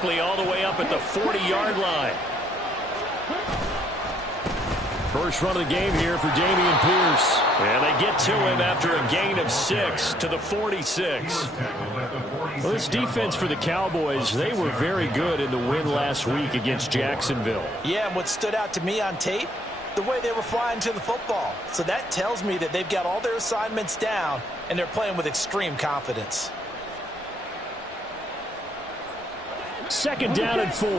All the way up at the 40-yard line. First run of the game here for Dameon Pierce. And they get to him after a gain of 6 to the 46. Well, this defense for the Cowboys, they were very good in the win last week against Jacksonville. Yeah, and what stood out to me on tape, the way they were flying to the football. So that tells me that they've got all their assignments down, and they're playing with extreme confidence. Second down and 4.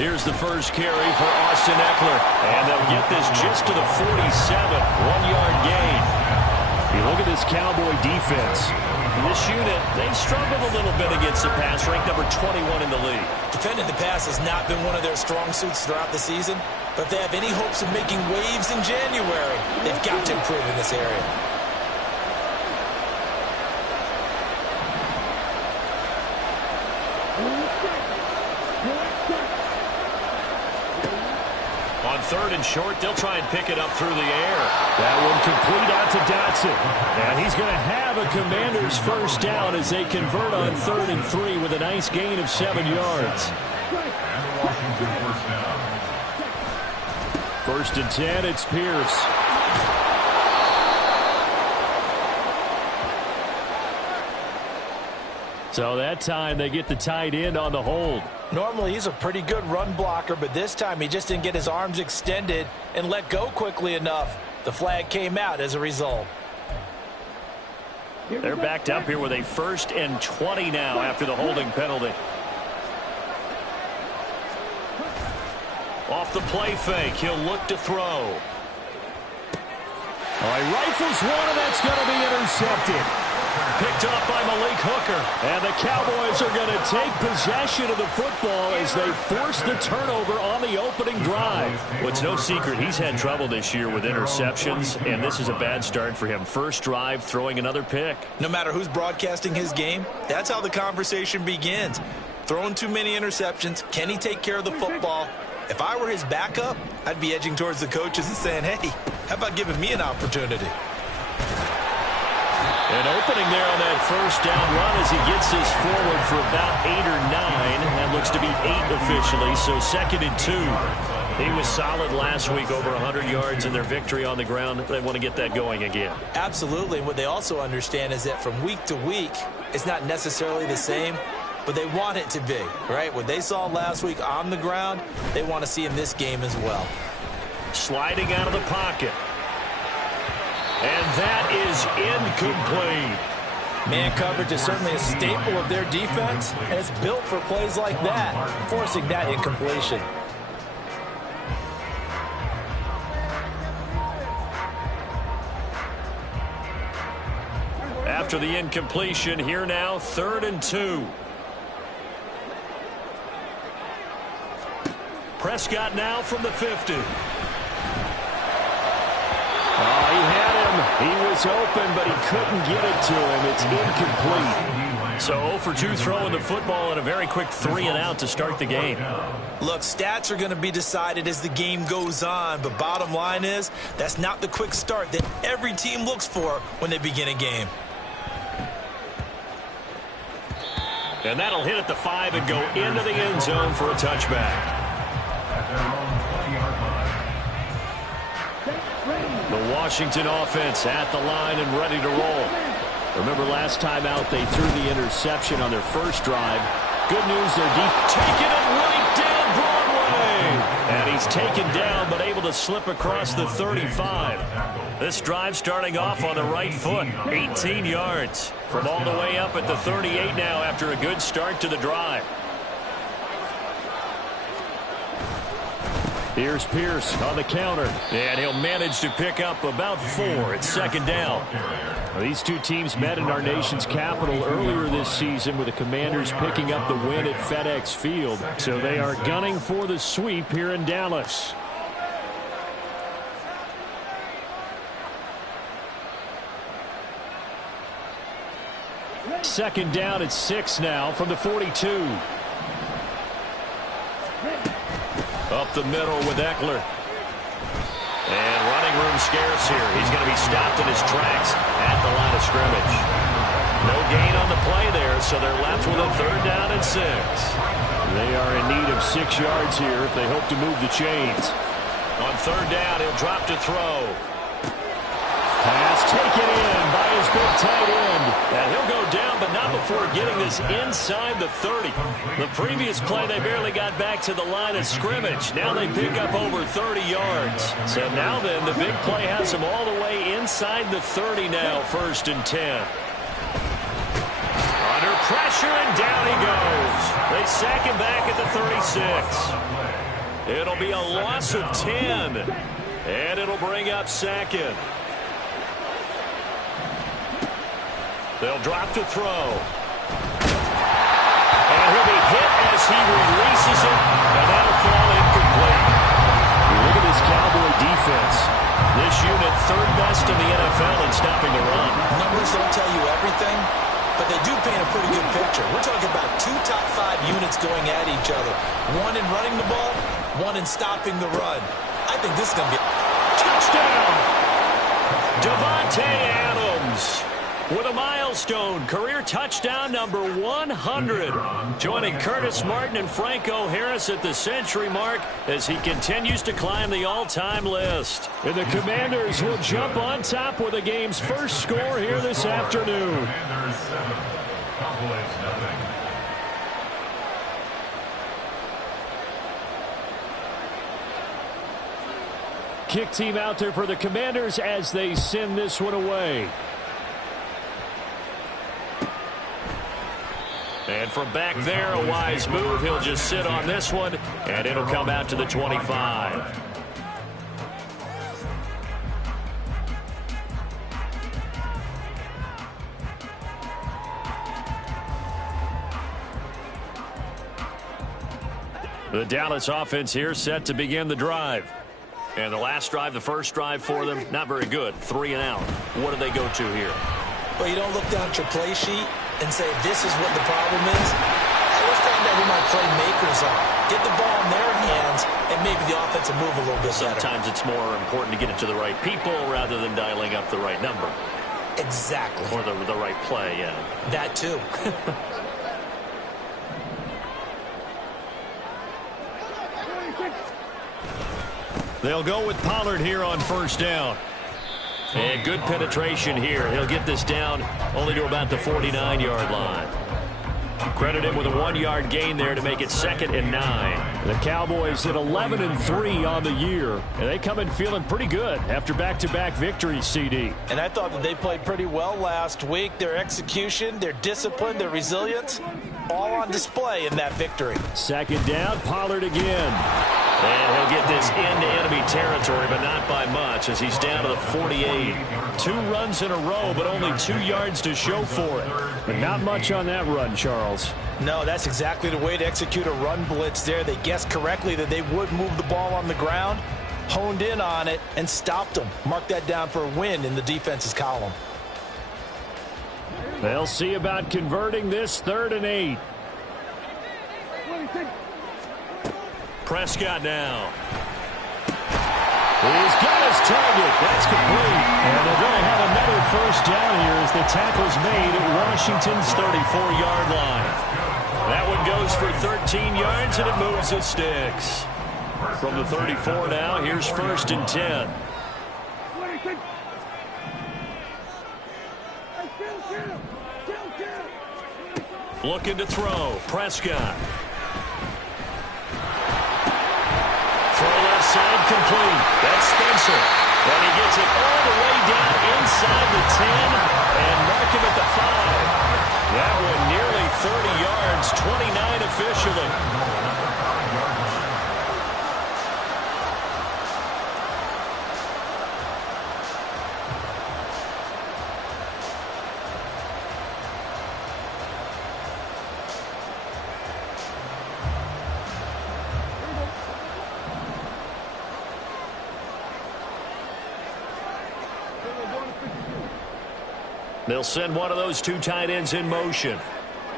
Here's the first carry for Austin Eckler. And they'll get this just to the 47. 1-yard gain. You look at this Cowboy defense. This unit, they've struggled a little bit against the pass, ranked number 21 in the league. Defending the pass has not been one of their strong suits throughout the season. But if they have any hopes of making waves in January, they've got to improve in this area. On third and short, they'll try and pick it up through the air. That one complete out to Dotson. And he's going to have a Commanders first down as they convert on 3rd and 3 with a nice gain of 7 yards. First and 10, it's Pierce. So that time they get the tight end on the hold. Normally he's a pretty good run blocker, but this time he just didn't get his arms extended and let go quickly enough. The flag came out as a result. They're backed up here with a 1st and 20 now after the holding penalty. Off the play fake, he'll look to throw. All right, rifles one, and that's going to be intercepted. Picked up by Malik Hooker. And the Cowboys are going to take possession of the football as they force the turnover on the opening drive. Well, it's no secret he's had trouble this year with interceptions, and this is a bad start for him. First drive, throwing another pick. No matter who's broadcasting his game, that's how the conversation begins. Throwing too many interceptions. Can he take care of the football? If I were his backup, I'd be edging towards the coaches and saying, hey, how about giving me an opportunity? An opening there on that first down run as he gets this forward for about 8 or 9. That looks to be 8 officially, so 2nd and 2. He was solid last week, over 100 yards in their victory on the ground. They want to get that going again. Absolutely. What they also understand is that from week to week, it's not necessarily the same, but they want it to be, right? What they saw last week on the ground, they want to see in this game as well. Sliding out of the pocket. And that is incomplete. Man coverage is certainly a staple of their defense, and it's built for plays like that, forcing that incompletion. After the incompletion, here now, 3rd and 2. Prescott now from the 50. Oh, he had him. He was open, but he couldn't get it to him. It's incomplete. So 0 for 2 throwing the football and a very quick 3 and out to start the game. Look, stats are going to be decided as the game goes on, but bottom line is that's not the quick start that every team looks for when they begin a game. And that'll hit at the 5 and go into the end zone for a touchback. The Washington offense at the line and ready to roll. Remember last time out they threw the interception on their first drive. Good news, they're deep. Taking it right down Broadway. And he's taken down but able to slip across the 35. This drive starting off on the right foot. 18 yards from all the way up at the 38 now after a good start to the drive. Here's Pierce on the counter, and he'll manage to pick up about 4. It's 2nd down. Well, these two teams met in our nation's capital earlier this season with the Commanders picking up the win at FedEx Field. So they are gunning for the sweep here in Dallas. Second down at 6 now from the 42. Up the middle with Eckler. And running room scarce here. He's going to be stopped in his tracks at the line of scrimmage. there, so they're left with a 3rd down and 6. They are in need of 6 yards here if they hope to move the chains. On 3rd down, he'll drop to throw. Pass taken in by his big tight end. And he'll go down, but not before getting this inside the 30. The previous play, they barely got back to the line of scrimmage. Now they pick up over 30 yards. So now then, the big play has them all the way inside the 30 now, 1st and 10. Under pressure, and down he goes. They sack him back at the 36. It'll be a loss of 10. And it'll bring up 2nd. They'll drop to throw. And he'll be hit as he releases it, and that'll fall incomplete. Look at this Cowboy defense. This unit 3rd best in the NFL in stopping the run. Numbers don't tell you everything, but they do paint a pretty good picture. We're talking about 2 top 5 units going at each other. One in running the ball, one in stopping the run. I think this is going to be a touchdown. Davante Adams with a milestone career touchdown number 100, joining Curtis Martin and Franco Harris at the century mark as he continues to climb the all-time list. And the Commanders will jump on top with the game's first score here this afternoon. Kick team out there for the Commanders as they send this one away. And from back there, a wise move. He'll just sit on this one, and it'll come out to the 25. The Dallas offense here set to begin the drive. And the last drive, the first drive for them, not very good. 3 and out. What do they go to here? Well, you don't look down at your play sheet and say, this is what the problem is. Hey, let's find out who my playmakers are. Get the ball in their hands, and maybe the offense will move a little bit better. Sometimes it's more important to get it to the right people rather than dialing up the right number. Exactly. Or the right play, yeah. That too. They'll go with Pollard here on 1st down. And good penetration here. He'll get this down only to about the 49-yard line. Credit him with a 1-yard gain there to make it 2nd and 9. The Cowboys at 11-3 on the year. And they come in feeling pretty good after back-to-back victories, CD. And I thought that they played pretty well last week. Their execution, their discipline, their resilience, all on display in that victory. 2nd down, Pollard again. And he'll get this into enemy territory, but not by much as he's down to the 48. 2 runs in a row, but only 2 yards to show for it. But not much on that run, Charles. No, that's exactly the way to execute a run blitz there. They guessed correctly that they would move the ball on the ground, honed in on it, and stopped them. Mark that down for a win in the defense's column. They'll see about converting this 3rd and 8. Prescott now. He's got his target. That's complete. And they're going to have another 1st down here as the tackle's made at Washington's 34-yard line. That one goes for 13 yards, and it moves the sticks. From the 34 now, here's 1st and 10. Looking to throw. Prescott. Throw left side complete. That's Spencer. And he gets it all the way down inside the 10 and mark him at the 5. That one nearly 30 yards, 29 officially. They'll send one of those 2 tight ends in motion.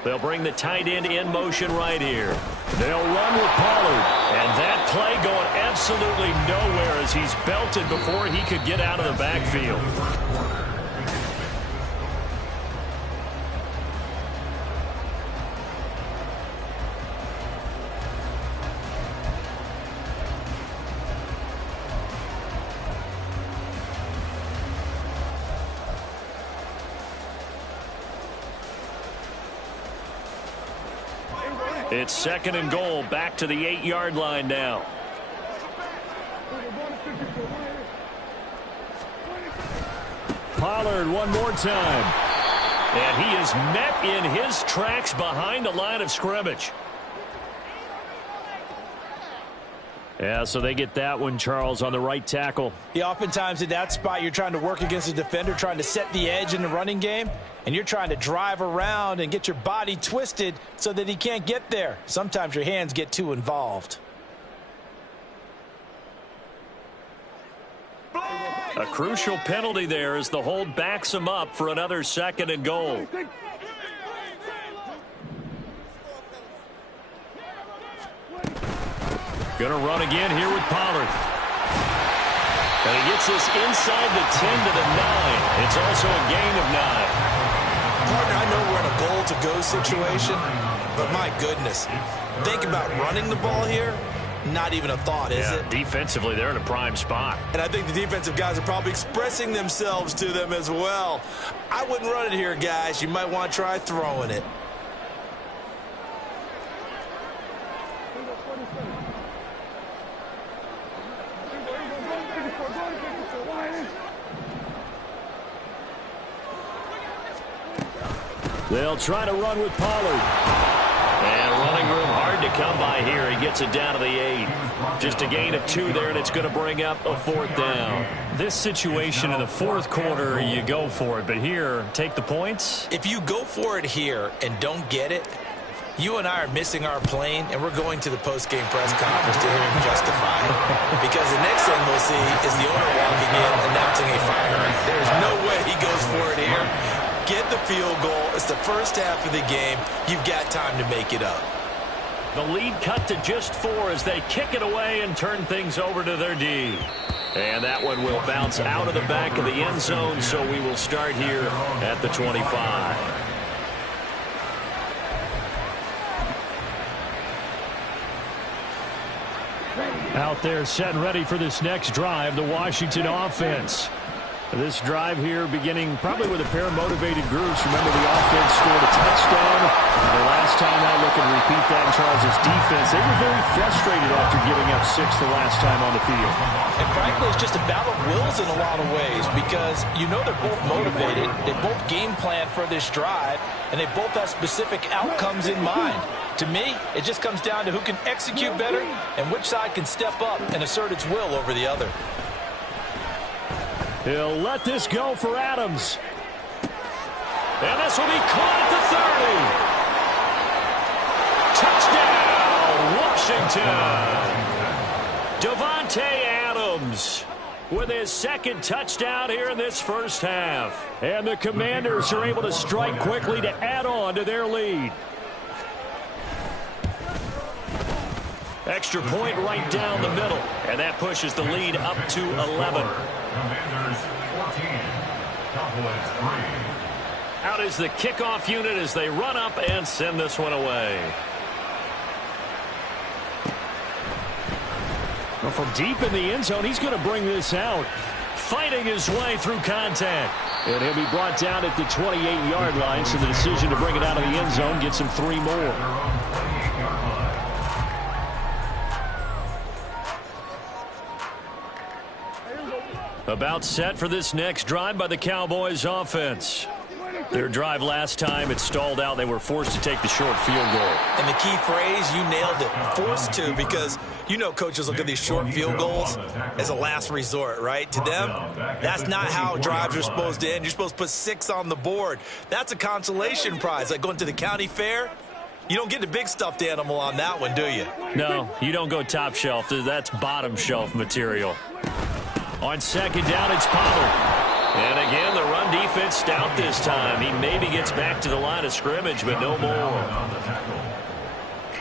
They'll bring the tight end in motion right here. They'll run with Pollard. And that play going absolutely nowhere as he's belted before he could get out of the backfield. It's 2nd and goal, back to the 8-yard line now. Pollard one more time. And he is met in his tracks behind the line of scrimmage. Yeah, so they get that one, Charles, on the right tackle. Yeah, oftentimes in that spot, you're trying to work against a defender, trying to set the edge in the running game, and you're trying to drive around and get your body twisted so that he can't get there. Sometimes your hands get too involved. A crucial penalty there as the hold backs him up for another 2nd and goal. Going to run again here with Pollard. And he gets this inside the 10 to the 9. It's also a gain of 9. Partner, I know we're in a goal-to-go situation, but my goodness, think about running the ball here. Not even a thought, is it? Defensively, they're in a prime spot. And I think the defensive guys are probably expressing themselves to them as well. I wouldn't run it here, guys. You might want to try throwing it. They'll try to run with Pollard. And running room hard to come by here. He gets it down to the 8. Just a gain of 2 there, and it's going to bring up a 4th down. This situation in the 4th quarter, you go for it. But here, take the points. If you go for it here and don't get it, you and I are missing our plane, and we're going to the post-game press conference to hear him justify it. Because the next thing we'll see is the owner walking in, announcing a firing. There's no way he goes for it here. Get the field goal. It's the first half of the game. You've got time to make it up. The lead cut to just 4 as they kick it away and turn things over to their D. And that one will bounce out of the back of the end zone, so we will start here at the 25. Out there set and ready for this next drive, the Washington offense. This drive here beginning probably with a pair of motivated groups. Remember, the offense scored a touchdown. The last time I look and repeat that in Charles' defense, they were very frustrated after giving up 6 the last time on the field. And frankly, it's just a battle of wills in a lot of ways because you know they're both motivated. They both game plan for this drive, and they both have specific outcomes in mind. To me, it just comes down to who can execute better and which side can step up and assert its will over the other. He'll let this go for Adams. And this will be caught at the 30. Touchdown, Washington. Davante Adams with his 2nd touchdown here in this first half. And the Commanders are able to strike quickly to add on to their lead. Extra point right down the middle. And that pushes the lead up to 11. Commanders 14, Cowboys 3. Out is the kickoff unit as they run up and send this one away. Well, from deep in the end zone, he's going to bring this out. Fighting his way through contact. And he'll be brought down at the 28-yard line, so the decision to bring it out of the end zone gets him 3 more. About set for this next drive by the Cowboys offense. Their drive last time, it stalled out. They were forced to take the short field goal. And the key phrase, you nailed it, forced to, because you know coaches look at these short field goals as a last resort, right? To them, that's not how drives are supposed to end. You're supposed to put 6 on the board. That's a consolation prize, like going to the county fair. You don't get the big stuffed animal on that one, do you? No, you don't go top shelf. That's bottom shelf material. On 2nd down, it's Pollard. And again, the run defense stout this time. He maybe gets back to the line of scrimmage, but no more.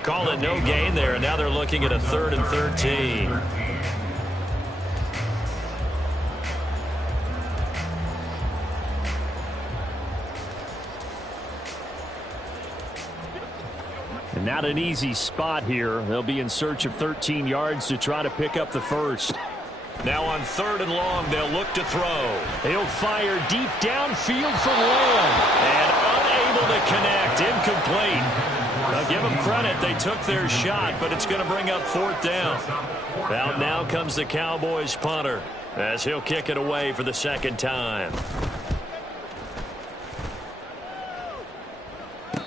Call it no gain there, and now they're looking at a 3rd and 13. And not an easy spot here. They'll be in search of 13 yards to try to pick up the first. Now on 3rd and long, they'll look to throw. He'll fire deep downfield for Lamb. And unable to connect. Incomplete. Now give them credit. They took their shot, but it's going to bring up 4th down. Out now comes the Cowboys punter as he'll kick it away for the 2nd time.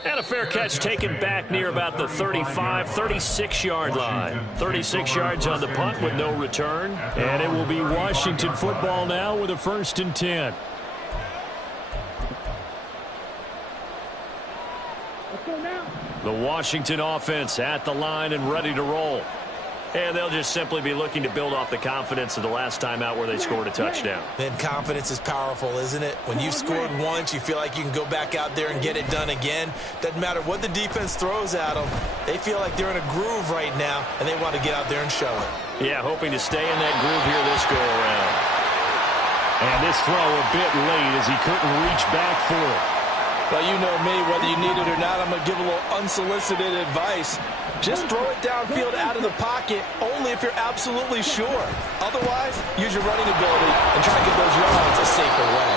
And a fair catch taken back near about the 35, 36-yard line. 36 yards on the punt with no return. And it will be Washington football now with a 1st and 10. The Washington offense at the line and ready to roll. And they'll just simply be looking to build off the confidence of the last time out where they scored a touchdown. And confidence is powerful, isn't it? When you've scored once, you feel like you can go back out there and get it done again. Doesn't matter what the defense throws at them. They feel like they're in a groove right now, and they want to get out there and show it. Yeah, hoping to stay in that groove here this go-around. And this throw a bit late as he couldn't reach back for it. Well, you know me, whether you need it or not, I'm going to give a little unsolicited advice. Just throw it downfield out of the pocket, only if you're absolutely sure. Otherwise, use your running ability and try to get those yards a safer way.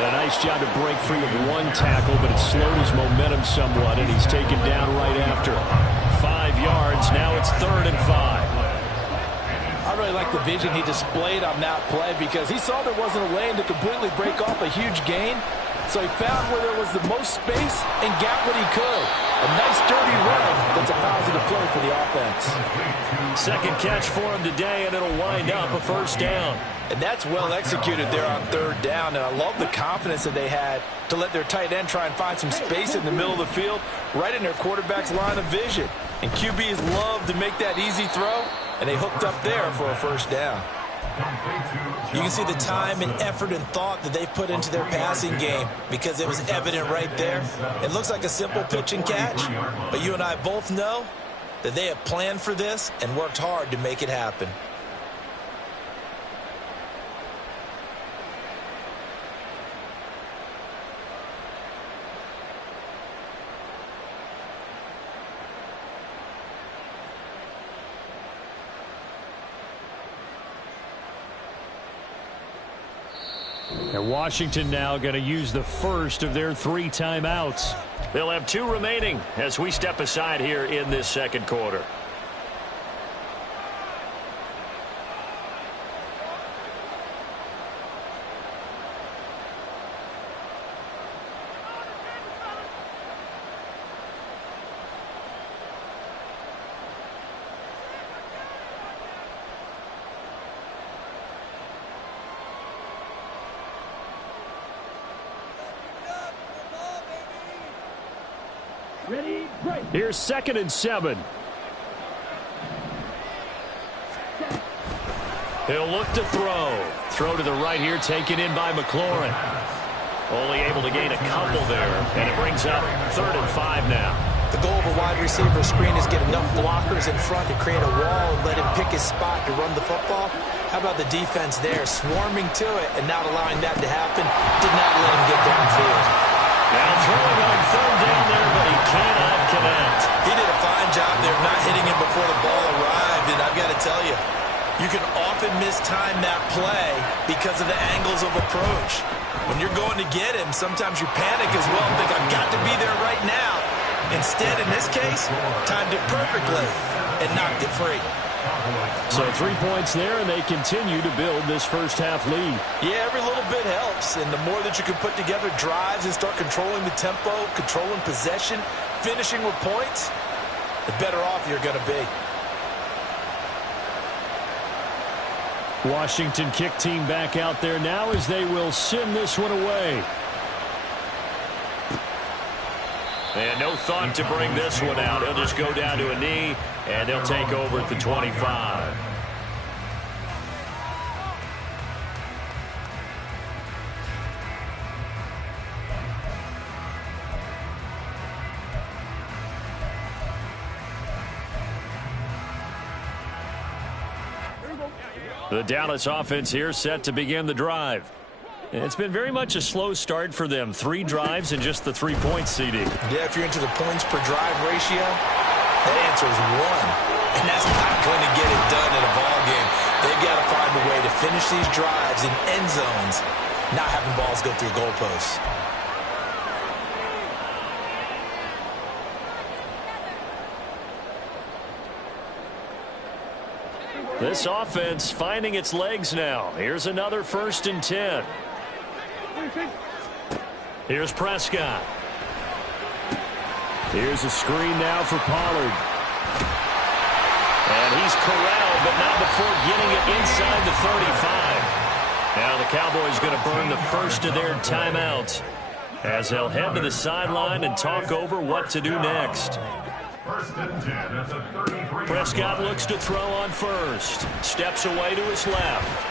And a nice job to break free of one tackle, but it slowed his momentum somewhat, and he's taken down right after. 5 yards, now it's 3rd and 5. I really like the vision he displayed on that play because he saw there wasn't a lane to completely break off a huge gain. So he found where there was the most space and got what he could. A nice dirty run that's a positive play for the offense. 2nd catch for him today, and it'll wind up a 1st down. And that's well executed there on 3rd down. And I love the confidence that they had to let their tight end try and find some space in the middle of the field, right in their quarterback's line of vision. And QBs love to make that easy throw, and they hooked up there for a 1st down. You can see the time and effort and thought that they've put into their passing game because it was evident right there. It looks like a simple pitch and catch, but you and I both know that they have planned for this and worked hard to make it happen. And Washington now going to use the first of their 3 timeouts. They'll have 2 remaining as we step aside here in this 2nd quarter. Here's 2nd and 7. He'll look to throw. Throw to the right here, taken in by McLaurin. Only able to gain a couple there, and it brings up 3rd and 5 now. The goal of a wide receiver screen is get enough blockers in front to create a wall and let him pick his spot to run the football. How about the defense there, swarming to it and not allowing that to happen? Did not let him get downfield. Now throwing on 3rd down there, but he cannot connect. He did a fine job there of not hitting him before the ball arrived, and I've got to tell you, you can often mistime that play because of the angles of approach. When you're going to get him, sometimes you panic as well and think, I've got to be there right now. Instead, in this case, timed it perfectly and knocked it free. So 3 points there, and they continue to build this 1st half lead. Yeah, every little bit helps, and the more that you can put together drives and start controlling the tempo, controlling possession, finishing with points, the better off you're going to be. Washington kick team back out there now as they will send this one away. And no thought to bring this one out. He'll just go down to a knee, and they'll take over at the 25. The Dallas offense here set to begin the drive. It's been very much a slow start for them. 3 drives and just the 3-point CD. Yeah, if you're into the points per drive ratio, that answer is 1. And that's not going to get it done in a ball game. They've got to find a way to finish these drives in end zones, not having balls go through goalposts. This offense finding its legs now. Here's another 1st and 10. Here's Prescott. Here's a screen now for Pollard. And he's corralled, but not before getting it inside the 35. Now the Cowboys going to burn the first of their timeouts as they'll head to the sideline and talk over what to do next. 1st and 10 at the 33. Prescott looks to throw on first. Steps away to his left.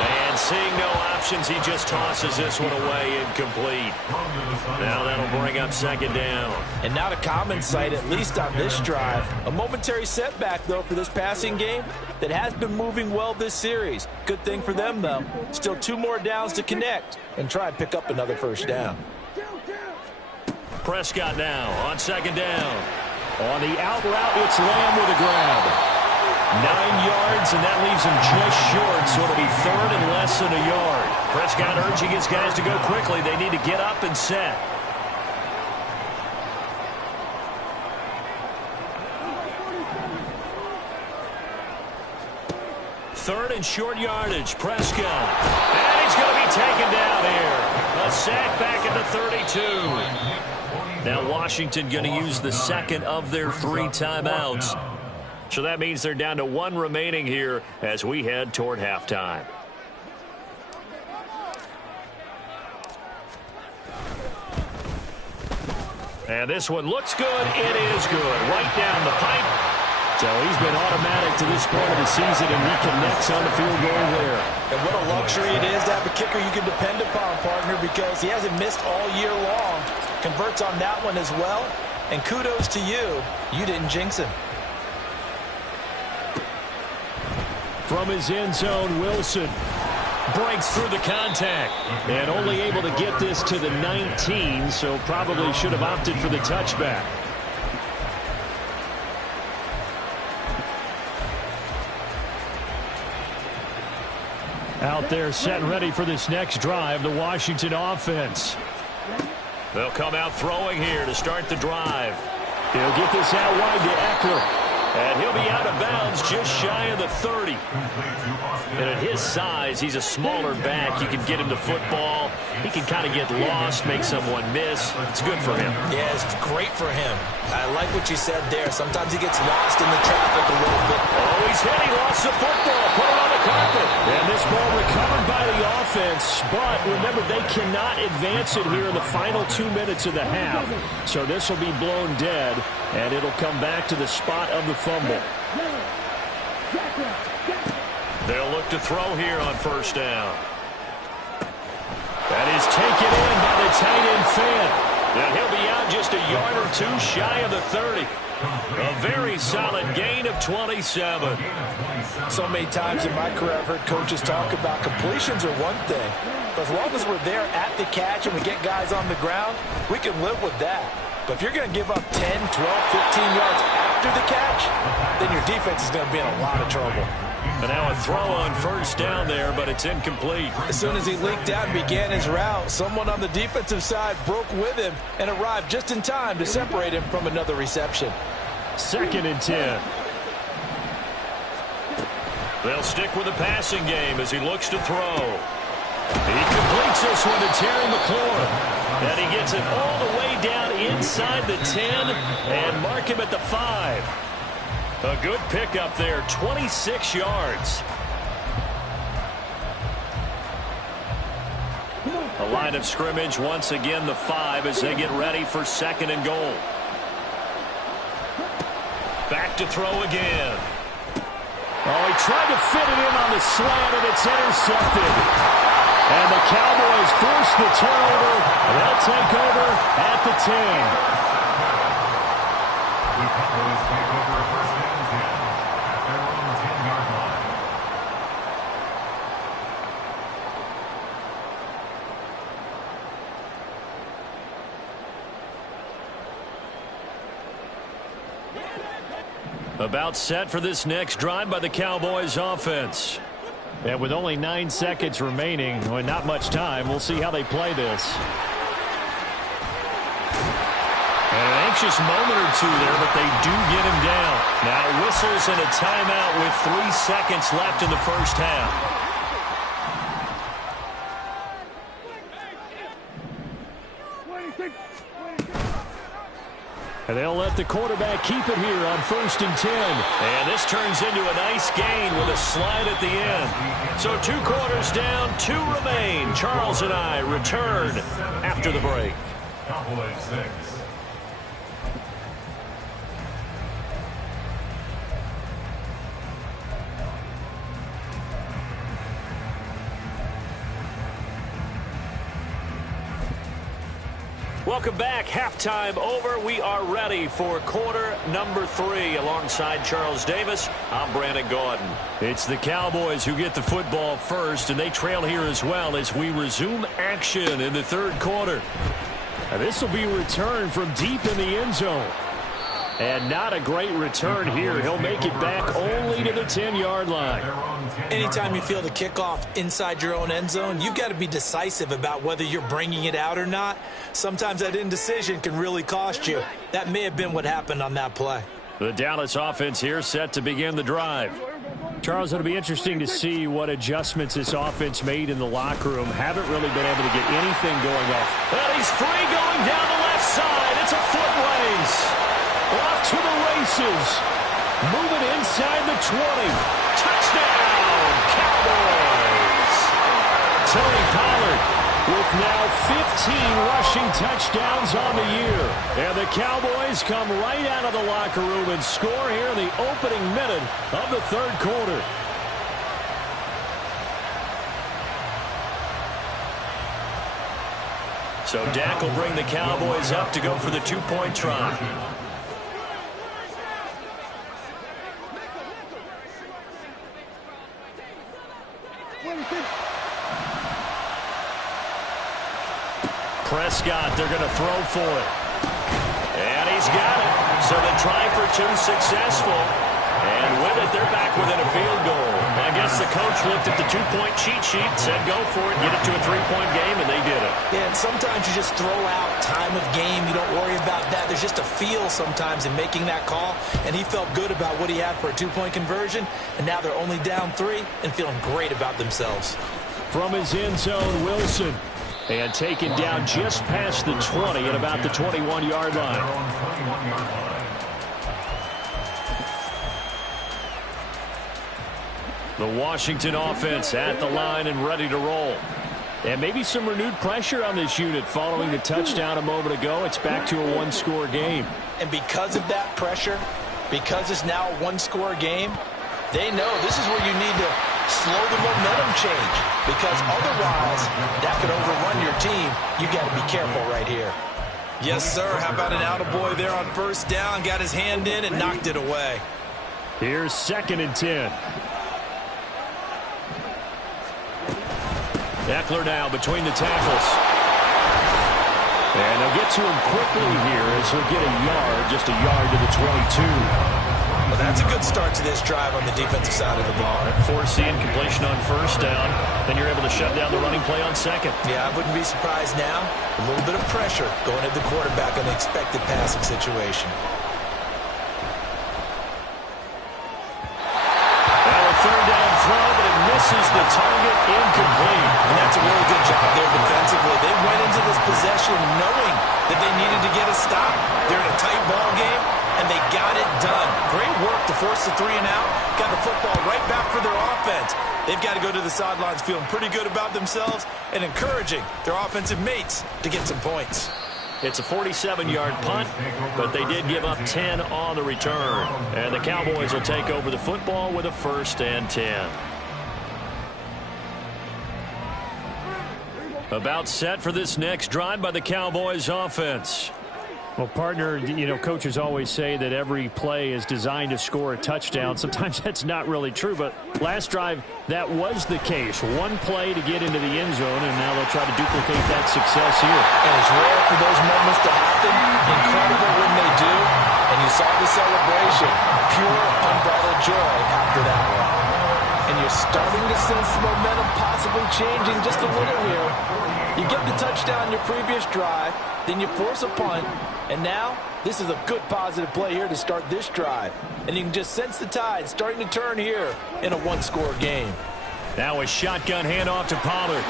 And seeing no options, he just tosses this one away incomplete. Now that'll bring up 2nd down. And not a common sight, at least on this drive. A momentary setback, though, for this passing game that has been moving well this series. Good thing for them, though. Still 2 more downs to connect and try and pick up another 1st down. Prescott now on 2nd down. On the out route, it's Lamb with a grab. 9 yards, and that leaves him just short, so it'll be 3rd and less than a yard. Prescott urging his guys to go quickly. They need to get up and set. Third and short yardage, Prescott. And he's going to be taken down here. A sack back at the 32. Now Washington going to use the 2nd of their 3 timeouts. So that means they're down to 1 remaining here as we head toward halftime. And this one looks good. It is good. Right down the pipe. So he's been automatic to this point of the season, and he connects on the field goal there. And what a luxury it is to have a kicker you can depend upon, partner, because he hasn't missed all year long. Converts on that one as well. And kudos to you. You didn't jinx him. From his end zone, Wilson breaks through the contact and only able to get this to the 19, so probably should have opted for the touchback. Out there set and ready for this next drive, the Washington offense. They'll come out throwing here to start the drive. He'll get this out wide to Eckler. And he'll be out of bounds just shy of the 30. And at his size, he's a smaller back. You can get him the football. He can kind of get lost, make someone miss. It's good for him. Yeah, it's great for him. I like what you said there. Sometimes he gets lost in the traffic a little bit. Oh, he's hit. He lost the football. Put it on the carpet. And this ball recovered by the offense. But remember, they cannot advance it here in the final 2 minutes of the half. So this will be blown dead. And it'll come back to the spot of the fumble. They'll look to throw here on 1st down. That is taken in by the tight end Fant. And he'll be out just a yard or 2 shy of the 30. A very solid gain of 27. So many times in my career I've heard coaches talk about completions are one thing. But as long as we're there at the catch and we get guys on the ground, we can live with that. But if you're going to give up 10, 12, 15 yards after the catch, then your defense is going to be in a lot of trouble. And now a throw on 1st down there, but it's incomplete. As soon as he leaked out and began his route, someone on the defensive side broke with him and arrived just in time to separate him from another reception. 2nd and 10. They'll stick with the passing game as he looks to throw. He completes this one to Terry McLaurin. And he gets it all the way down inside the 10 and mark him at the 5. A good pickup there, 26 yards. A line of scrimmage once again, the 5 as they get ready for 2nd and goal. Back to throw again. Oh, he tried to fit it in on the slant, and it's intercepted. And the Cowboys force the turnover. They'll take over at the 10. The Cowboys take over 1st and 10 at their own 10-yard line. About set for this next drive by the Cowboys offense. And with only 9 seconds remaining, well, not much time, we'll see how they play this. And an precious moment or two there, but they do get him down. Now whistles and a timeout with 3 seconds left in the first half. And they'll let the quarterback keep it here on 1st and 10. And this turns into a nice gain with a slide at the end. So 2 quarters down, 2 remain. Charles and I return after the break. Cowboys 6. Welcome back. Halftime over. We are ready for quarter number 3. Alongside Charles Davis, I'm Brandon Gaudin. It's the Cowboys who get the football first, and they trail here as well as we resume action in the 3rd quarter. And this will be returned from deep in the end zone. And not a great return here. He'll make it back only to the 10-yard line. Anytime you feel the kickoff inside your own end zone, you've got to be decisive about whether you're bringing it out or not. Sometimes that indecision can really cost you. That may have been what happened on that play. The Dallas offense here set to begin the drive. Charles, it'll be interesting to see what adjustments this offense made in the locker room. Haven't really been able to get anything going off. Well, he's free going down the left side. It's a foot race. Off to the races. Moving inside the 20. Touchdown, Cowboys. Tony Pollard with now 15 rushing touchdowns on the year. And the Cowboys come right out of the locker room and score here in the opening minute of the 3rd quarter. So Dak will bring the Cowboys up to go for the 2-point try. Prescott, they're going to throw for it. And he's got it. So the try for 2 successful. And with it, they're back within a field goal. I guess the coach looked at the 2-point cheat sheet, said go for it, get it to a 3-point game, and they did it. Yeah, and sometimes you just throw out time of game. You don't worry about that. There's just a feel sometimes in making that call, and he felt good about what he had for a 2-point conversion, and now they're only down 3 and feeling great about themselves. From his end zone, Wilson. And taken down just past the 20 at about the 21-yard line. The Washington offense at the line and ready to roll. And maybe some renewed pressure on this unit following the touchdown a moment ago. It's back to a 1-score game. And because of that pressure, because it's now a 1-score game, they know this is where you need to slow the momentum change, because otherwise that could overrun your team. You got to be careful right here. Yes, sir. How about an attaboy there on 1st down? Got his hand in and knocked it away. Here's 2nd and 10. Eckler now between the tackles. And they'll get to him quickly here as he'll get a yard, just a yard to the 22. Well, that's a good start to this drive on the defensive side of the ball. Forcing completion on 1st down. Then you're able to shut down the running play on 2nd. Yeah, I wouldn't be surprised now. A little bit of pressure going at the quarterback in the expected passing situation. Now a 3rd down throw, but it misses the target, incomplete. And that's a really good job there defensively. They went into this possession knowing that they needed to get a stop. They're in a tight ball game, and they got it done. Great work to force the 3 and out. Got the football right back for their offense. They've got to go to the sidelines feeling pretty good about themselves and encouraging their offensive mates to get some points. It's a 47-yard punt, but they did give up 10 on the return. And the Cowboys will take over the football with a 1st and 10. About set for this next drive by the Cowboys offense. Well, partner, you know, coaches always say that every play is designed to score a touchdown. Sometimes that's not really true, but last drive, that was the case. One play to get into the end zone, and now they'll try to duplicate that success here. And it's rare for those moments to happen. Incredible when they do. And you saw the celebration. Pure, unbridled joy after that one. And you're starting to sense the momentum possibly changing just a little here. You get the touchdown in your previous drive, then you force a punt, and now This is a good positive play here to start this drive. And you can just sense the tide starting to turn here in a one-score game. Now a shotgun handoff to Pollard.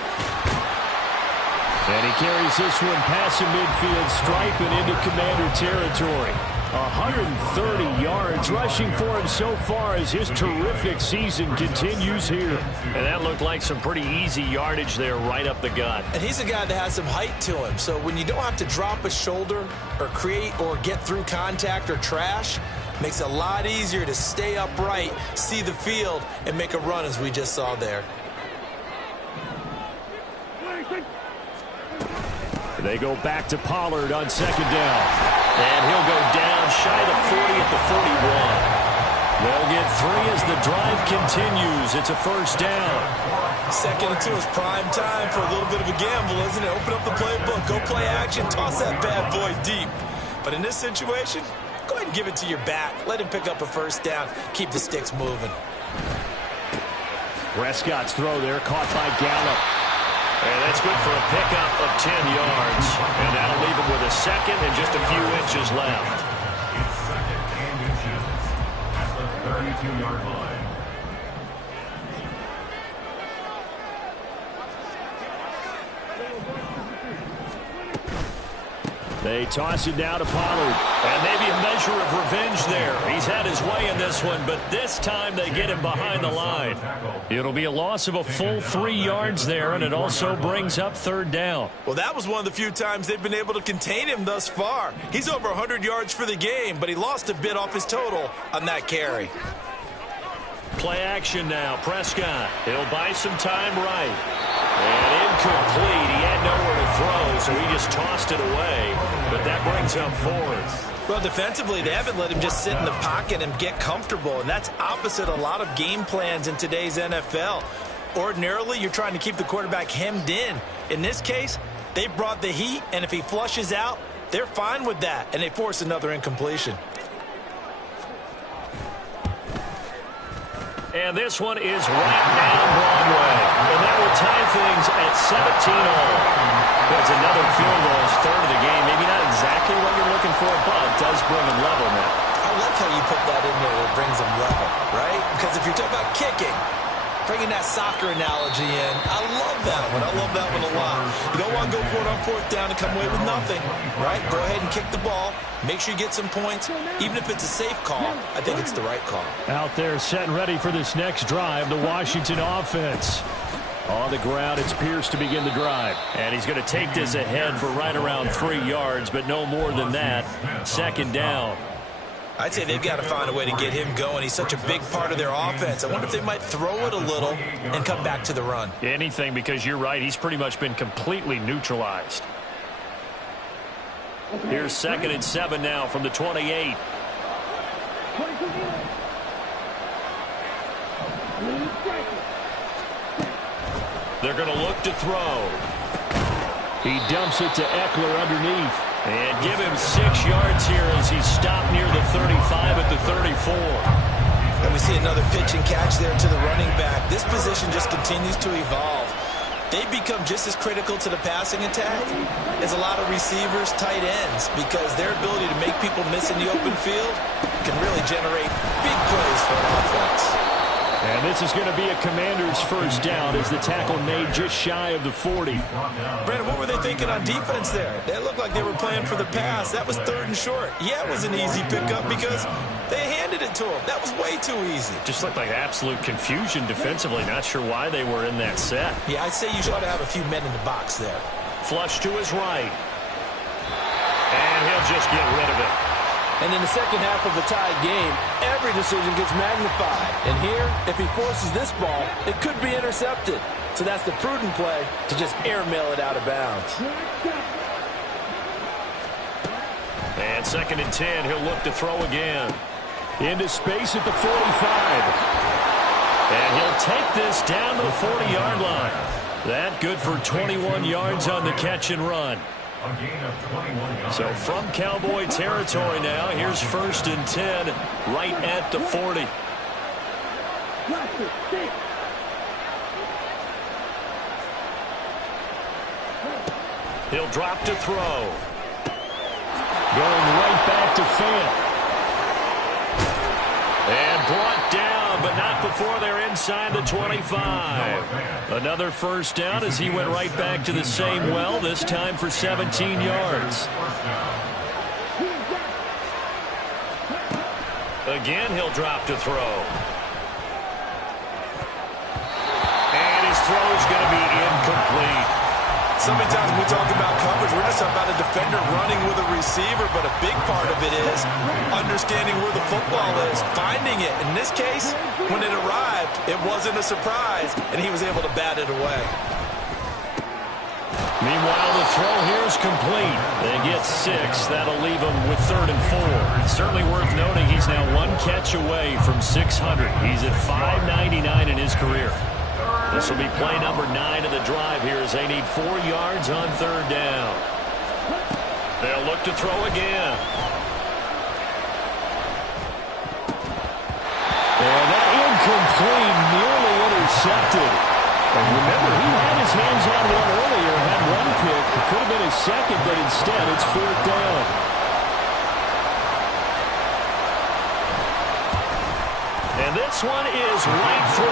And he carries this one past the midfield stripe and into Commander territory. 130 yards rushing for him so far as his terrific season continues here. And that looked like some pretty easy yardage there right up the gut. And he's a guy that has some height to him. So when you don't have to drop a shoulder or create or get through contact or trash, makes it a lot easier to stay upright, see the field, and make a run as we just saw there. They go back to Pollard on second down. And he'll go down shy of the 40 at the 41. They'll get 3 as the drive continues. It's a first down. Second and 2 is prime time for a little bit of a gamble, isn't it? Open up the playbook, go play action, toss that bad boy deep. But in this situation, go ahead and give it to your back. Let him pick up a first down. Keep the sticks moving. Prescott's throw there caught by Gallup. And that's good for a pickup of 10 yards. And that'll leave him with a second and just a few inches left. It's second and inches at the 32-yard line. They toss it down to Pollard. And maybe a measure of revenge there. He's had his way in this one, but this time they get him behind the line. It'll be a loss of a full 3 yards there, and it also brings up third down. Well, that was one of the few times they've been able to contain him thus far. He's over 100 yards for the game, but he lost a bit off his total on that carry. Play action now. Prescott. He'll buy some time right. And incomplete. He had nowhere to throw, so he just tossed it away. But that brings up fourth. Well, defensively, they haven't let him just sit in the pocket and get comfortable, and that's opposite a lot of game plans in today's NFL. Ordinarily, you're trying to keep the quarterback hemmed in. In this case, they brought the heat, and if he flushes out, they're fine with that, and they force another incompletion. And this one is right down Broadway. And that will tie things at 17 all. That's another field goal, his third of the game. Maybe not exactly what you're looking for, but does bring him level now. I like how you put that in there that brings him level, right? Because if you're talking about kicking, bringing that soccer analogy in, I love that one. I love that one a lot. You don't want to go for it on fourth down and come away with nothing, right? Go ahead and kick the ball. Make sure you get some points. Even if it's a safe call, I think it's the right call. Out there set and ready for this next drive, the Washington offense. On the ground, it's Pierce to begin the drive. And he's going to take this ahead for right around 3 yards, but no more than that. Second down. I'd say they've got to find a way to get him going. He's such a big part of their offense. I wonder if they might throw it a little and come back to the run. Anything, because you're right. He's pretty much been completely neutralized. Here's 2nd and 7 now from the 28. They're going to look to throw. He dumps it to Eckler underneath. And give him 6 yards here as he's stopped near the 35 at the 34. And we see another pitch and catch there to the running back. This position just continues to evolve. They become just as critical to the passing attack as a lot of receivers, tight ends, because their ability to make people miss in the open field can really generate big plays for an offense. And this is going to be a Commander's first down as the tackle made just shy of the 40. Brandon, what were they thinking on defense there? They looked like they were playing for the pass. That was 3rd and short. Yeah, it was an easy pickup because they handed it to him. That was way too easy. Just looked like absolute confusion defensively. Not sure why they were in that set. Yeah, I'd say you ought to have a few men in the box there. Flush to his right. And he'll just get rid of it. And in the second half of the tied game, every decision gets magnified. And here, if he forces this ball, it could be intercepted. So that's the prudent play to just airmail it out of bounds. And 2nd and 10, he'll look to throw again. Into space at the 45. And he'll take this down to the 40-yard line. That good for 21 yards on the catch and run. A gain of 21 yards. So from Cowboy territory now, here's 1st and 10 right at the 40. He'll drop to throw. Going right back to Fant. And brought down, but not before they're inside the 25. Another first down as he went right back to the same well, this time for 17 yards. Again, he'll drop to throw. And his throw's going to be incomplete. So many times when we talk about coverage, we're just talking about a defender running with a receiver, but a big part of it is understanding where the football is, finding it. In this case, when it arrived, it wasn't a surprise, and he was able to bat it away. Meanwhile, the throw here is complete. They get 6. That'll leave them with 3rd and 4. Certainly worth noting he's now 1 catch away from 600. He's at 599 in his career. This will be play number 9 of the drive here as they need 4 yards on 3rd down. They'll look to throw again. And that incomplete, nearly intercepted. And remember, he had his hands on one earlier, had 1 pick. It could have been his second, but instead it's 4th down. And this one is right through.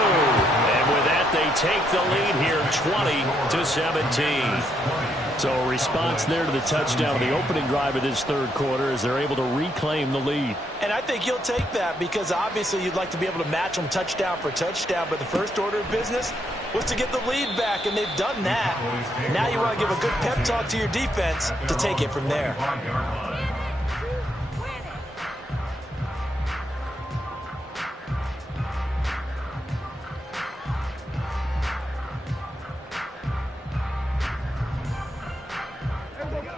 And with that, they take the lead here, 20-17. So a response there to the touchdown of the opening drive of this 3rd quarter as they're able to reclaim the lead. And I think you'll take that because obviously you'd like to be able to match them touchdown for touchdown, but the first order of business was to get the lead back, and they've done that. Now you want to give a good pep talk to your defense to take it from there.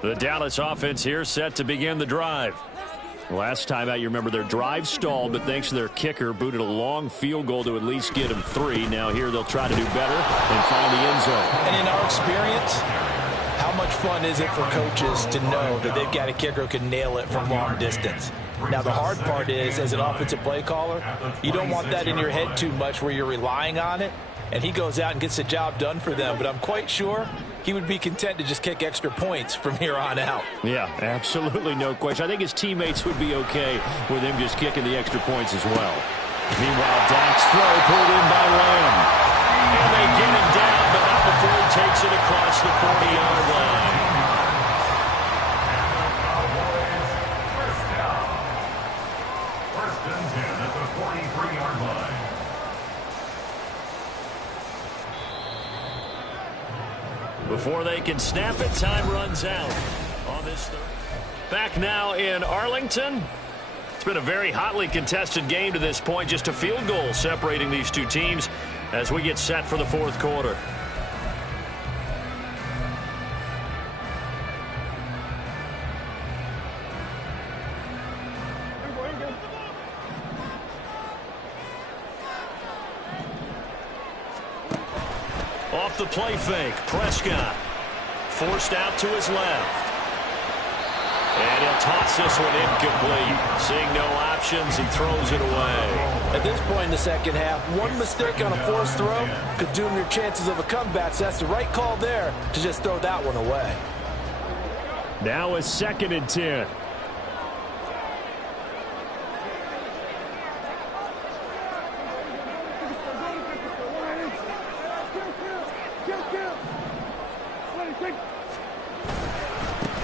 The Dallas offense here set to begin the drive. Last time out, you remember their drive stalled, but thanks to their kicker, booted a long field goal to at least get them 3. Now here they'll try to do better and find the end zone. And in our experience, how much fun is it for coaches to know that they've got a kicker who can nail it from long distance? Now, the hard part is, as an offensive play caller, you don't want that in your head too much where you're relying on it, and he goes out and gets the job done for them. But I'm quite sure he would be content to just kick extra points from here on out. Yeah, absolutely no question. I think his teammates would be okay with him just kicking the extra points as well. Meanwhile, Dak's throw pulled in by Lamb. And they get him down, but not before he takes it across the 40-yard line. First and 10 at the 43-yard line. Before they can snap it, time runs out on this 3rd. Back now in Arlington. It's been a very hotly contested game to this point. Just a field goal separating these two teams as we get set for the 4th quarter. Off the play fake, Prescott forced out to his left. And he'll toss this one incomplete. Seeing no options, he throws it away. At this point in the second half, one mistake on a forced throw could doom your chances of a comeback. So that's the right call there to just throw that one away. Now a 2nd and 10.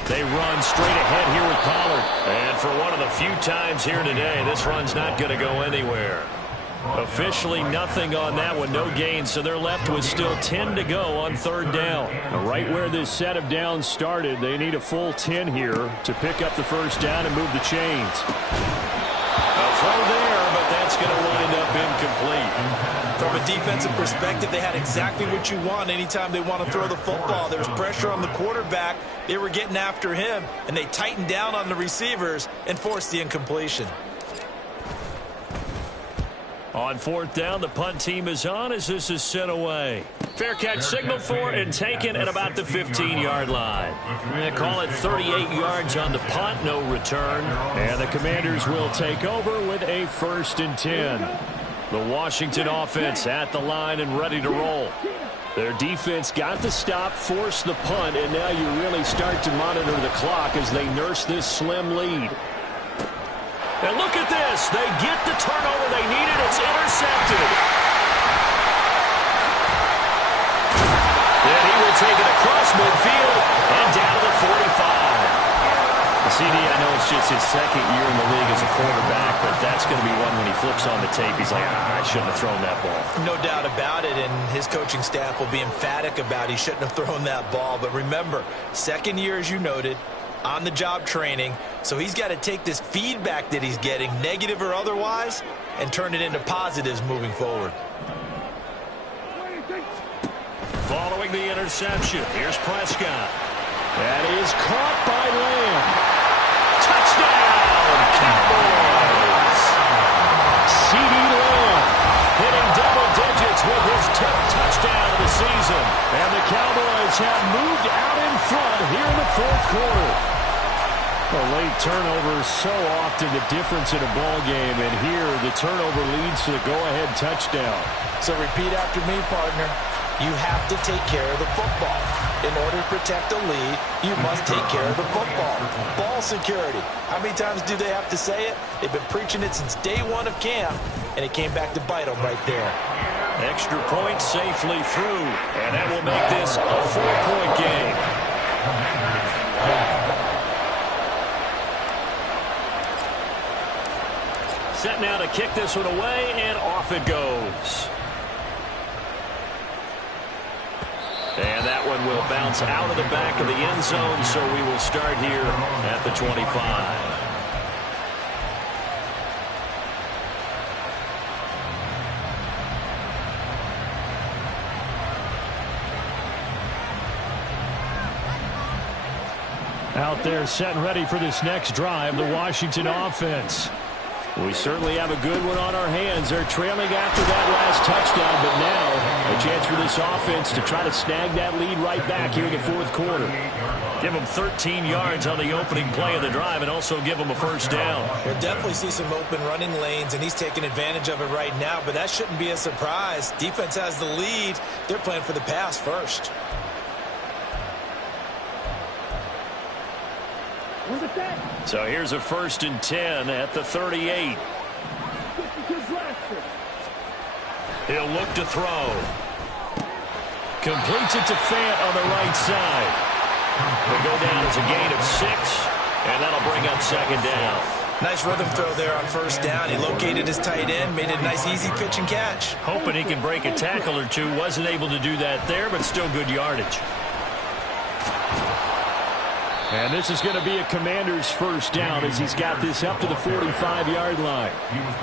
They run straight ahead here with Pollard. And for one of the few times here today, this run's not going to go anywhere. Officially nothing on that one, no gain, so they're left with still 10 to go on 3rd down. Right where this set of downs started, they need a full 10 here to pick up the first down and move the chains. A throw there, but that's going to wind up incomplete. From a defensive perspective, they had exactly what you want anytime they want to throw the football. There was pressure on the quarterback. They were getting after him, and they tightened down on the receivers and forced the incompletion. On 4th down, the punt team is on as this is sent away. Fair catch signaled for and taken at about the 15-yard line. They call it 38 yards on the punt, no return. And the Commanders will take over with a 1st and 10. The Washington offense at the line and ready to roll. Their defense got the stop, forced the punt, and now you really start to monitor the clock as they nurse this slim lead. And look at this. They get the turnover they needed. It's intercepted. And he will take it across midfield and down to the 45. CD, I know it's just his second year in the league as a quarterback, but that's going to be one when he flips on the tape. He's like, I shouldn't have thrown that ball. No doubt about it, and his coaching staff will be emphatic about he shouldn't have thrown that ball. But remember, second year, as you noted, on-the-job training, so he's got to take this feedback that he's getting, negative or otherwise, and turn it into positives moving forward. Following the interception, here's Prescott. That is caught by Lamb. Touchdown, Cowboys! CD Lamb hitting double digits with his 10th touchdown of the season. And the Cowboys have moved out in front here in the fourth quarter. A late turnover is so often the difference in a ball game, and here the turnover leads to the go-ahead touchdown. So repeat after me, partner. You have to take care of the football. In order to protect a lead, you must take care of the football. Ball security. How many times do they have to say it? They've been preaching it since day one of camp, and it came back to bite them right there. Extra point safely through, and that will make this a 4-point game. Set now to kick this one away, and off it goes. And that one will bounce out of the back of the end zone, so we will start here at the 25. Out there set and ready for this next drive, the Washington offense. We certainly have a good one on our hands. They're trailing after that last touchdown, but now a chance for this offense to try to snag that lead right back here in the fourth quarter. Give them 13 yards on the opening play of the drive and also give them a first down. We'll definitely see some open running lanes, and he's taking advantage of it right now, but that shouldn't be a surprise. Defense has the lead. They're playing for the pass first. So here's a 1st and 10 at the 38. He'll look to throw. Completes it to Fant on the right side. Will go down as a gain of 6, and that'll bring up 2nd down. Nice rhythm throw there on 1st down. He located his tight end, made it a nice easy pitch and catch. Hoping he can break a tackle or two. Wasn't able to do that there, but still good yardage. And this is going to be a Commander's first down as he's got this up to the 45-yard line.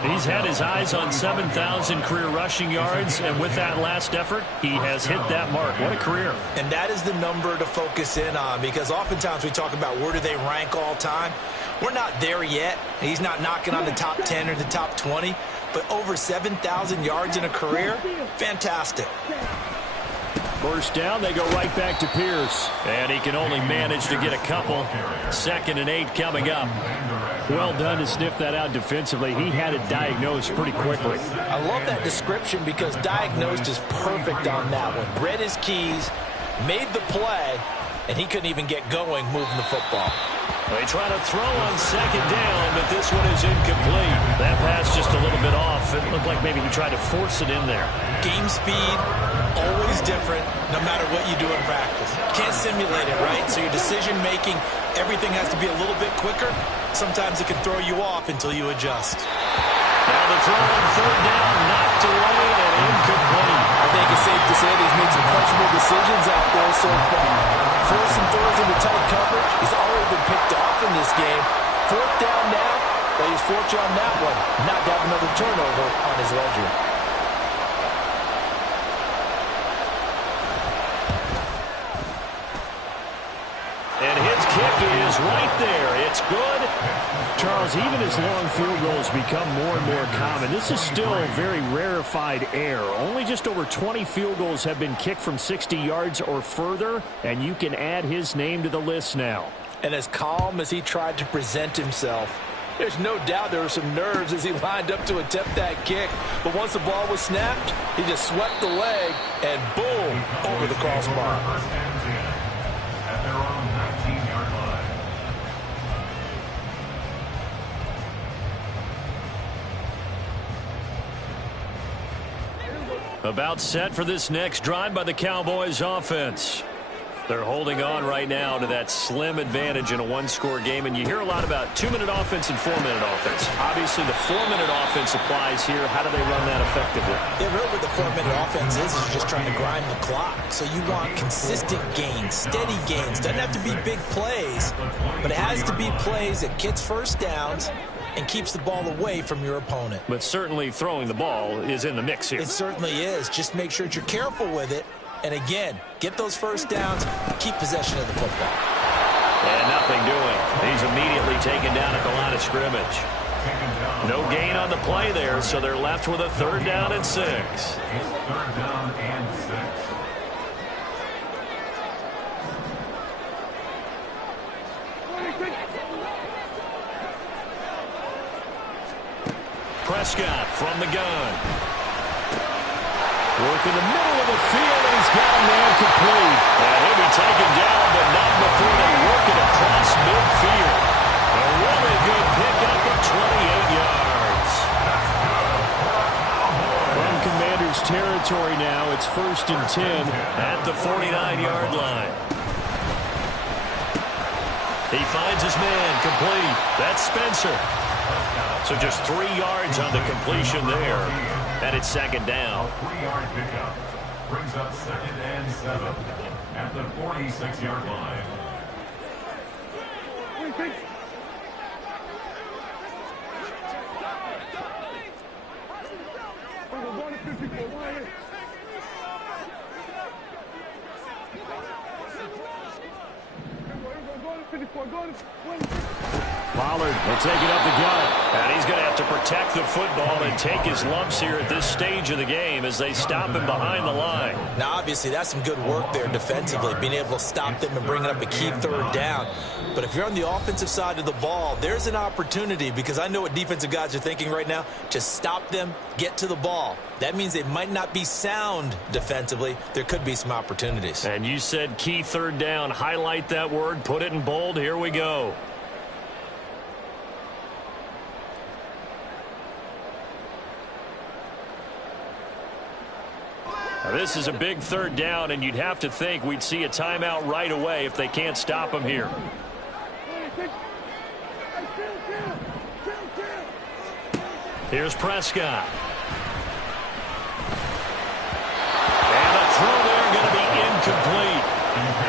He's had his eyes on 7,000 career rushing yards, and with that last effort, he has hit that mark. What a career. And that is the number to focus in on, because oftentimes we talk about where do they rank all time. We're not there yet. He's not knocking on the top 10 or the top 20, but over 7,000 yards in a career, fantastic. First down, they go right back to Pierce. And he can only manage to get a couple. 2nd and 8 coming up. Well done to sniff that out defensively. He had it diagnosed pretty quickly. I love that description because diagnosed is perfect on that one. Read his keys, made the play, and he couldn't even get going moving the football. They try to throw on 2nd down, but this one is incomplete. That pass just a little bit off. It looked like maybe he tried to force it in there. Game speed, always different, no matter what you do in practice. You can't simulate it, right? So your decision-making, everything has to be a little bit quicker. Sometimes it can throw you off until you adjust. Now the throw on 3rd down, knocked away and incomplete. I think it's safe to say that he's made some questionable decisions out there so far. Forcing throws into tight coverage. He's already been picked off in this game. 4th down now, but he's fortunate on that one. Not to have another turnover on his ledger. And his kick is right there. It's good. Charles, even as long field goals become more and more common, this is still very rarefied air. Only just over 20 field goals have been kicked from 60 yards or further, and you can add his name to the list now. And as calm as he tried to present himself, There's no doubt there were some nerves as he lined up to attempt that kick. But once the ball was snapped, he just swept the leg and boom, over the crossbar. First and 10 at their own 19-yard line. About set for this next drive by the Cowboys offense. They're holding on right now to that slim advantage in a one-score game, and you hear a lot about 2-minute offense and 4-minute offense. Obviously, the 4-minute offense applies here. How do they run that effectively? Yeah, really what the 4-minute offense is you're just trying to grind the clock. So you want consistent gains, steady gains. Doesn't have to be big plays, but it has to be plays that gets first downs and keeps the ball away from your opponent. But certainly throwing the ball is in the mix here. It certainly is. Just make sure that you're careful with it. And again, get those first downs, keep possession of the football. And nothing doing. He's immediately taken down at the line of scrimmage. No gain on the play there, so they're left with a 3rd down and 6. It's 3rd down and 6. Prescott from the gun. Work in the middle of the field, and he's got a man complete. And he'll be taken down, but not before they work it across midfield. A really good pickup of 28 yards. From Commander's territory now, it's 1st and 10 at the 49-yard line. He finds his man complete. That's Spencer. So just 3 yards on the completion there. And it's 2nd down. A 3-yard pickup brings up 2nd and 7 at the 46-yard line. Pollard will take it up the gut. And he's going to have to protect the football and take his lumps here at this stage of the game as they stop him behind the line. Now, obviously, that's some good work there defensively, being able to stop them and bringing up a key 3rd down. But if you're on the offensive side of the ball, there's an opportunity, because I know what defensive guys are thinking right now. Just stop them, get to the ball. That means they might not be sound defensively. There could be some opportunities. And you said key 3rd down. Highlight that word. Put it in bold. Here we go. Now, this is a big 3rd down, and you'd have to think we'd see a timeout right away if they can't stop him here. Here's Prescott. And a throw there going to be incomplete.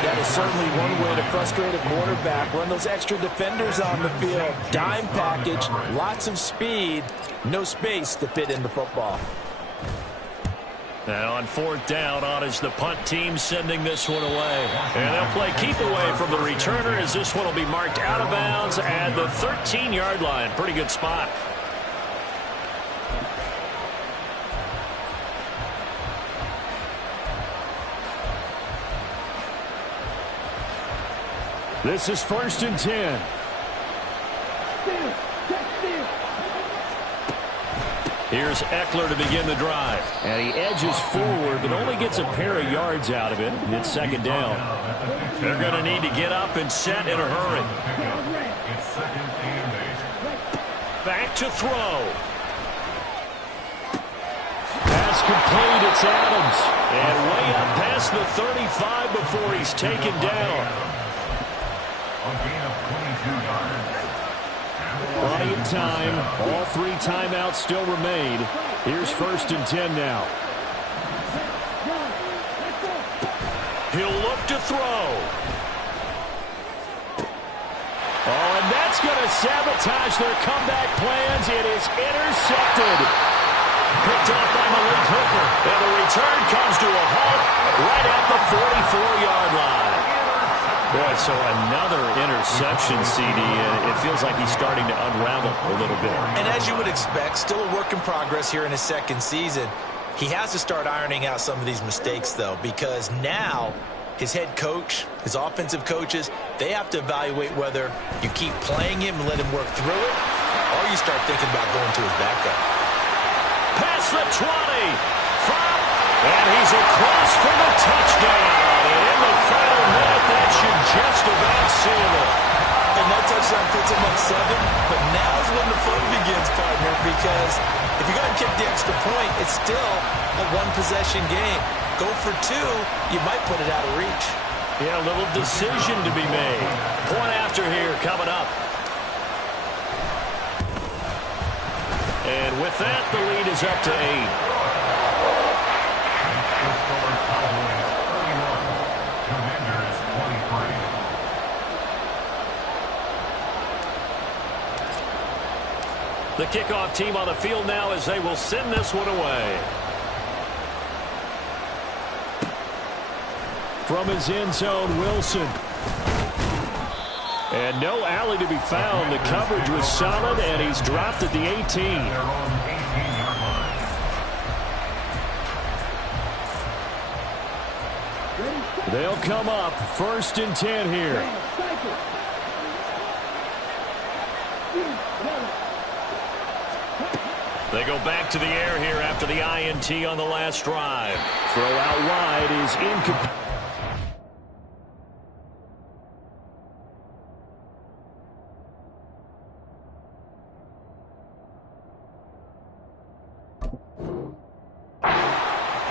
That is certainly one way to frustrate a quarterback. Run those extra defenders on the field. Dime package, lots of speed, no space to fit in the football. Now on 4th down, on is the punt team sending this one away. And they'll play keep away from the returner as this one will be marked out of bounds at the 13-yard line. Pretty good spot. This is 1st and 10. Here's Eckler to begin the drive. And he edges forward, but only gets a pair of yards out of it. It's 2nd down. They're going to need to get up and set in a hurry. It's 2nd and 8. Back to throw. Pass complete. It's Adams. And way up past the 35 before he's taken down. A gain of 22 yards. Plenty of time. All 3 timeouts still remain. Here's 1st and 10 now. He'll look to throw. Oh, and that's going to sabotage their comeback plans. It is intercepted. Picked off by Malik Hooker. And the return comes to a halt right at the 44-yard line. Boy, so another interception, CD, and it feels like he's starting to unravel a little bit. And as you would expect, still a work in progress here in his 2nd season. He has to start ironing out some of these mistakes, though, because now his head coach, his offensive coaches, they have to evaluate whether you keep playing him and let him work through it, or you start thinking about going to his backup. Past the 20. And he's across for the touchdown. And in the final minute, that should just about seal it. And that touchdown puts him up 7. But now's when the fun begins, partner, because if you go and kick the extra point, it's still a one-possession game. Go for 2, you might put it out of reach. Yeah, a little decision to be made. Point after here coming up. And with that, the lead is up to 8. The kickoff team on the field now as they will send this one away. From his end zone, Wilson. And no alley to be found. The coverage was solid, and he's dropped at the 18. They'll come up 1st and 10 here. They go back to the air here after the INT on the last drive. Throw out wide is incomplete.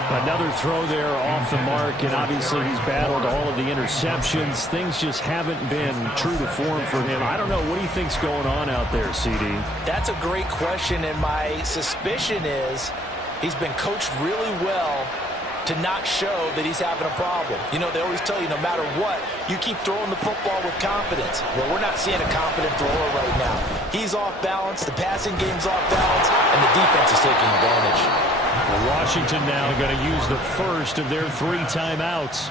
Another throw there off the mark, and obviously he's battled all of the interceptions. Things just haven't been true to form for him. I don't know. What do you think's going on out there, CD? That's a great question, and my suspicion is he's been coached really well to not show that he's having a problem. You know, they always tell you no matter what, you keep throwing the football with confidence. Well, we're not seeing a confident thrower right now. He's off balance, the passing game's off balance, and the defense is taking advantage. Washington now going to use the first of their 3 timeouts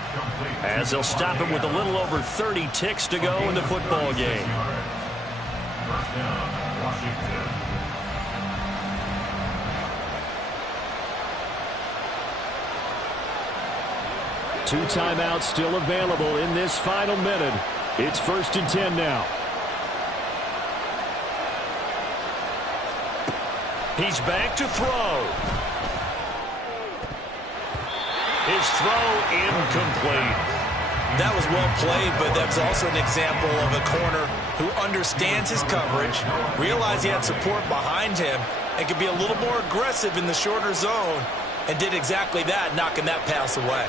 as they'll stop it with a little over 30 ticks to go in the football game. First down, Washington. Two timeouts still available in this final minute. It's 1st and 10 now. He's back to throw. His throw incomplete. That was well played, but that's also an example of a corner who understands his coverage, realized he had support behind him, and could be a little more aggressive in the shorter zone, and did exactly that, knocking that pass away.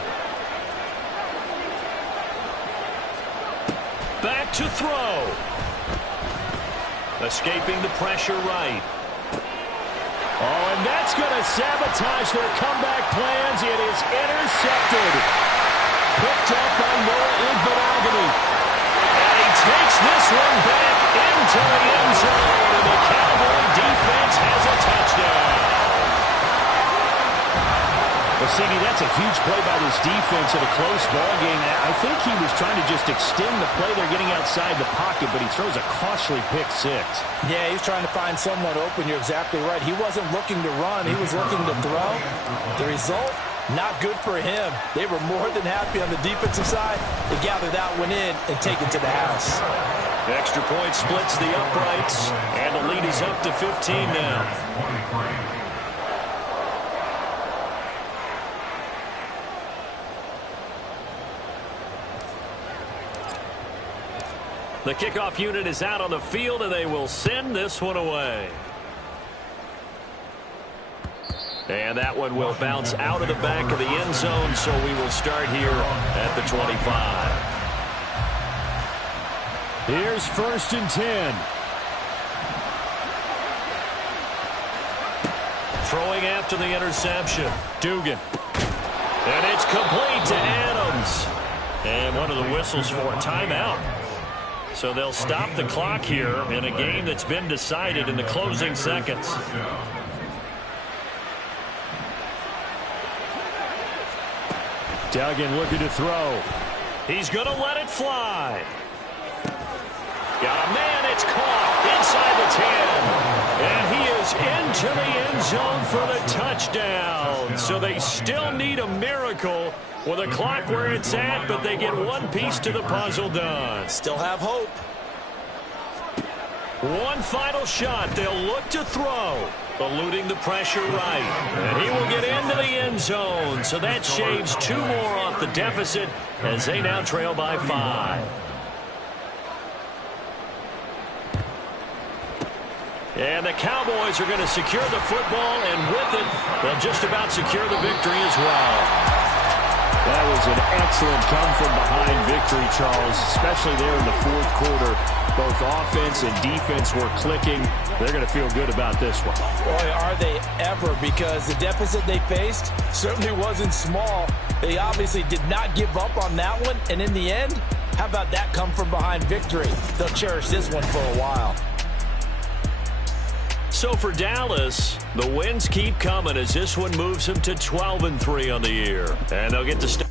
Back to throw. Escaping the pressure right. Oh, and that's going to sabotage their comeback plans. It is intercepted. Picked up by Noah Igbenogany. And he takes this one back into the end zone. And the Cowboy defense has a touchdown. Well, CD, that's a huge play by this defense in a close ball game. I think he was trying to just extend the play. They're getting outside the pocket, but he throws a costly pick 6. Yeah, he's trying to find someone open. You're exactly right. He wasn't looking to run. He was looking to throw. The result, not good for him. They were more than happy on the defensive side to gather that one in and take it to the house. The extra point splits the uprights, and the lead is up to 15 now. The kickoff unit is out on the field, and they will send this one away. And that one will bounce out of the back of the end zone, so we will start here at the 25. Here's 1st and 10. Throwing after the interception. Dugan. And it's complete to Adams. And one of the whistles for a timeout. So they'll stop the clock here in a game that's been decided in the closing seconds. Duggan looking to throw. He's going to let it fly. Got a man, it's caught inside the 10. And he is into the end zone for the touchdown. So they still need a miracle with a clock where it's at, but they get one piece to the puzzle done. Still have hope. One final shot. They'll look to throw. Eluding the pressure right. And he will get into the end zone. So that shaves 2 more off the deficit as they now trail by 5. And the Cowboys are going to secure the football, and with it, they'll just about secure the victory as well. That was an excellent come-from-behind victory, Charles, especially there in the fourth quarter. Both offense and defense were clicking. They're going to feel good about this one. Boy, are they ever, because the deficit they faced certainly wasn't small. They obviously did not give up on that one, and in the end, how about that come-from-behind victory? They'll cherish this one for a while. So for Dallas, the wins keep coming as this one moves them to 12-3 on the year. And they'll get to